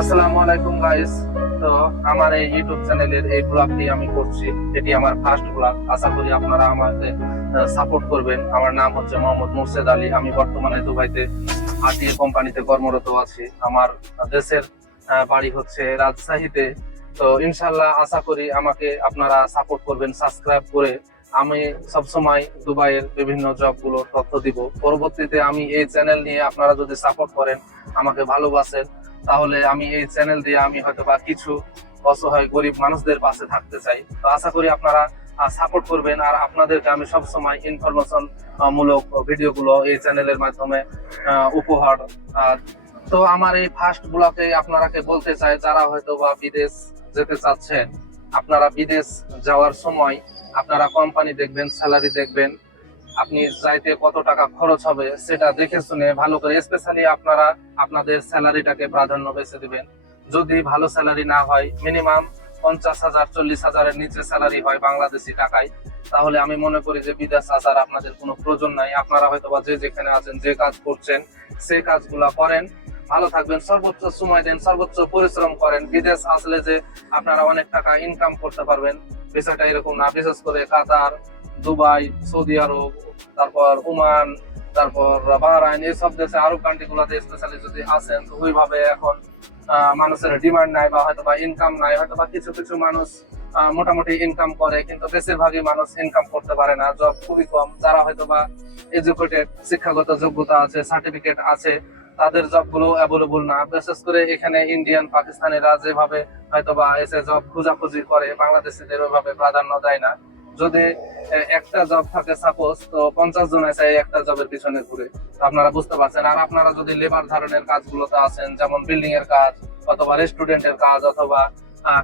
আসসালামু আলাইকুম গাইস। তো আমার এই ইউটিউব চ্যানেলের এই ব্লগটি আমি করছি। এটি আমার ফার্স্ট ব্লগ। আশা করি আপনারা আমাকে সাপোর্ট করবেন। আমার নাম হচ্ছে মোহাম্মদ মুর্শেদ আলী। আমি বর্তমানে দুবাইতে আরটিএ কোম্পানিতে কর্মরত আছি। আমার দেশের বাড়ি হচ্ছে রাজশাহীতে। তো ইনশাল্লাহ আশা করি আমাকে আপনারা সাপোর্ট করবেন সাবস্ক্রাইব করে। আমি সবসময় দুবাইয়ের বিভিন্ন জবগুলোর তথ্য দিব। পরবর্তীতে আমি এই চ্যানেল নিয়ে আপনারা যদি সাপোর্ট করেন, আমাকে ভালোবাসেন, তাহলে আমি এই চ্যানেল দিয়ে আমি হয়তো বা কিছু অসহায় গরিব মানুষদের পাশে থাকতে চাই। তো আশা করি আপনারা সাপোর্ট করবেন। আর আপনাদেরকে আমি সবসময় ইনফরমেশন মূলক ভিডিওগুলো এই চ্যানেলের মাধ্যমে উপহার। তো আমার এই ফার্স্ট ব্লকে আপনারাকে বলতে চাই, যারা হয়তো বা বিদেশ যেতে চাচ্ছেন, আপনারা বিদেশ যাওয়ার সময় আপনারা কোম্পানি দেখবেন, স্যালারি দেখবেন, আপনি যাইতে কত টাকা খরচ হবে সেটা দেখে শুনে ভালো করে, স্পেশালি আপনারা আপনাদের স্যালারিটাকে প্রাধান্য বেছে দিবেন। যদি ভালো স্যালারি না হয়, মিনিমাম 50,000 40,000-এর নিচে স্যালারি হয় বাংলাদেশি টাকায়, তাহলে আমি মনে করি যে বিদেশ আসার আপনাদের কোনো প্রয়োজন নাই। আপনারা হয়তো বা যে যেখানে আছেন, যে কাজ করছেন সেই কাজগুলা করেন, ভালো থাকবেন, সর্বোচ্চ সময় দেন, সর্বোচ্চ পরিশ্রম করেন। বিদেশ আসলে যে আপনারা অনেক টাকা ইনকাম করতে পারবেন বিষয়টা এরকম না। বিশেষ করে কাতার, দুবাই, সৌদি আরব, তারপর ওমান, তারপর বাহরাইন, এইসব দেশে, আরব কান্ট্রি গুলাতে স্পেশালি যদি আসেন, তো ওইভাবে এখন মানুষের ডিমান্ড নাই বা হয়তো বা ইনকাম নাই। হয়তো বা কিছু কিছু মানুষ মোটামুটি ইনকাম করে, কিন্তু বেশিরভাগই মানুষ ইনকাম করতে পারে না। জব খুবই কম। যারা হয়তো বা এডুকেটেড, শিক্ষাগত যোগ্যতা আছে, সার্টিফিকেট আছে, তাদের জব গুলো অ্যাভেলেবল না। বিশেষ করে এখানে ইন্ডিয়ান, পাকিস্তানিরা যেভাবে হয়তো বা এসে জব খোঁজাখুঁজি করে, বাংলাদেশিদের ওইভাবে প্রাধান্য দেয় না। যদি একটা জব থাকে সাপোজ, তো 50 জন এসে একটা জবের পিছনে ঘুরে। আপনারা বুঝতে পারছেন। আর আপনারা যদি লেবার ধরনের কাজগুলোতে আছেন, যেমন বিল্ডিং এর কাজ, অথবা রেস্টুরেন্টের কাজ, অথবা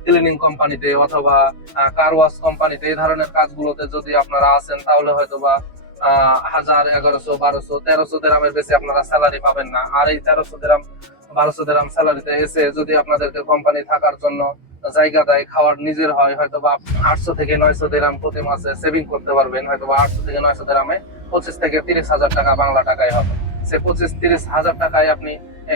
ক্লিনিং কোম্পানিতে, অথবা কার ওয়াশ কোম্পানিতে, এই ধরনের কাজগুলোতে যদি আপনারা আছেন, তাহলে হয়তো বা 1000, 1100, 1200, 1300 দিরহামের বেশি আপনারা স্যালারি পাবেন না। আর এই 1300 দিরহাম, 1200 দিরহাম স্যালারিতে এসে যদি আপনাদেরকে কোম্পানি থাকার জন্য জায়গা দেয়, খাওয়ার নিজের হয়, হয়তো বা 800 থেকে 900 দিরহাম প্রতি মাসে সেভিং করতে পারবেন। হয়তো বা 800 থেকে 900 দিরহামে 25 থেকে 30,000 টাকা বাংলা টাকায় হবে। সে 25-30,000 টাকায় আপনি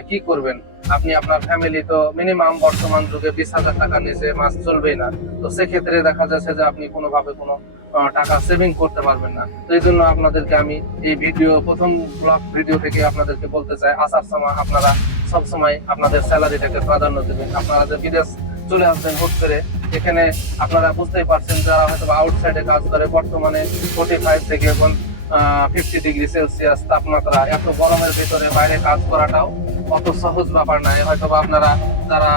কি করবেন? আপনি আপনার ফ্যামিলি তো মিনিমাম বর্তমান যুগে 20,000 টাকা নিচে মাস চলবেই না। তো সেক্ষেত্রে দেখা যাচ্ছে যে আপনি কোনোভাবে কোনো টাকা সেভিং করতে পারবেন না। তো এই জন্য আপনাদেরকে আমি এই প্রথম ব্লগ ভিডিও থেকে আপনাদেরকে বলতে চাই, আসার সময় আপনারা সবসময় আপনাদের স্যালারিটাকে প্রাধান্য দেবেন। আপনারা যে বিদেশ চলে আসবেন হুট করে, এখানে আপনারা বুঝতেই পারছেন, যারা হয়তো আউটসাইডে কাজ করে, বর্তমানে 45 থেকে এখন 50 ডিগ্রি সেলসিয়াস তাপমাত্রা, এত গরমের ভিতরে বাইরে কাজ করাটাও অত সহজ ব্যাপার নয়। হয়তো আপনারা যারা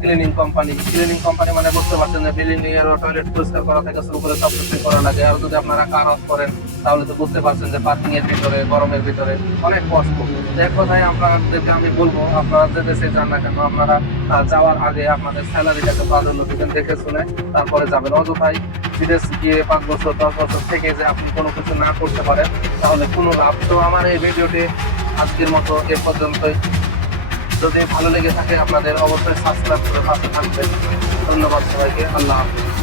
ক্লিনিং কোম্পানি মানে বুঝতে পারছেন যে বিল্ডিং এর টয়লেট পরিষ্কার করা থেকে শুরু করে সব কিছু করা লাগে। আর যদি আপনারা কার ওয়াশ করেন, তাহলে তো বুঝতে পারছেন যে পার্কিং এর ভিতরে, গরমের ভিতরে অনেক কষ্ট। এক কথায় আপনাদেরকে আমি বলবো, আপনারা যে দেশে যান না কেন, আপনারা যাওয়ার আগে আপনাদের স্যালারিটাকে প্রাধান্য দিবেন, দেখে শুনে তারপরে যাবেন। অযথাই বিদেশ গিয়ে 5 বছর 10 বছর থেকে যে আপনি কোনো কিছু না করতে পারেন, তাহলে কোনো লাভ। তো আমার এই ভিডিওটি আজকের মতো এ পর্যন্তই। যদি ভালো লেগে থাকে আপনাদের, অবশ্যই সাবস্ক্রাইব করে পাশে থাকবেন। ধন্যবাদ সবাইকে। আল্লাহ হাফেজ।